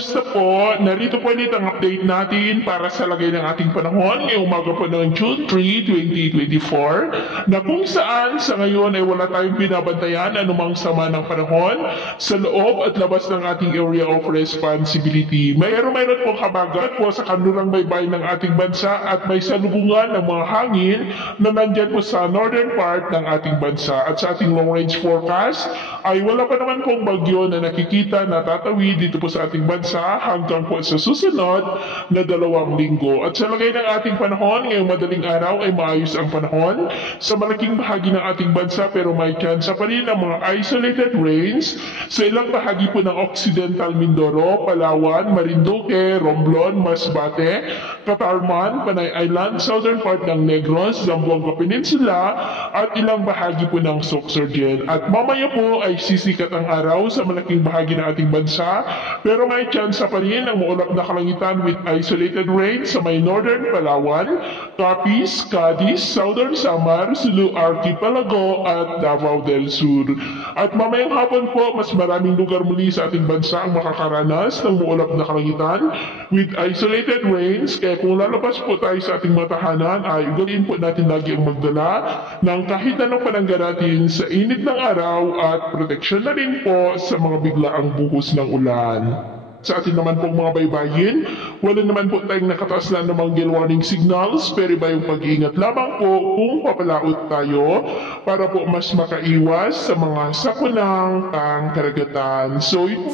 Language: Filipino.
Kumusta po? Narito po ulit ang update natin para sa lagay ng ating panahon ngayong umaga po ng June 3, 2024 na kung saan sa ngayon ay wala tayong binabantayan anumang sama ng panahon sa loob at labas ng ating area of responsibility. Mayroon pong habagat po sa kanlurang baybayin ng ating bansa at may salubungan ng mga hangin na nandyan po sa northern part ng ating bansa. At sa ating long range forecast ay wala pa naman pong bagyo na nakikita na tatawid dito po sa ating bansa hanggang po sa susunod na 2 linggo. At sa lagay ng ating panahon, ngayong madaling araw ay maayos ang panahon sa malaking bahagi ng ating bansa pero may chance pa rin ng mga isolated rains sa ilang bahagi po ng Occidental Mindoro, Palawan, Marinduque, Romblon, Masbate, Catarman, Panay Island, southern part ng Negros, Zamboanga Peninsula at ilang bahagi po ng Sorsogon. At mamaya po ay sisikat ang araw sa malaking bahagi ng ating bansa pero may chance pa rin ang maulap na kalangitan with isolated rain sa may northern Palawan, Capiz, Cadiz, southern Samar, Sulu Archipelago at Davao del Sur. At mamayang hapon po, mas maraming lugar muli sa ating bansa ang makakaranas ng maulap na kalangitan with isolated rains. Kaya kung lalabas po tayo sa ating mga tahanan ay ugaliin po natin lagi ang magdala ng kahit anong panangga natin sa init ng araw at proteksyon na rin po sa mga biglaang buhos ng ulan. Sa atin naman pong mga baybayin, wala naman po tayong nakataas na namang gale warning signals pero iba yung pag-iingat lamang po kung papalaot tayo para po mas makaiwas sa mga sakunang karagatan. So, ito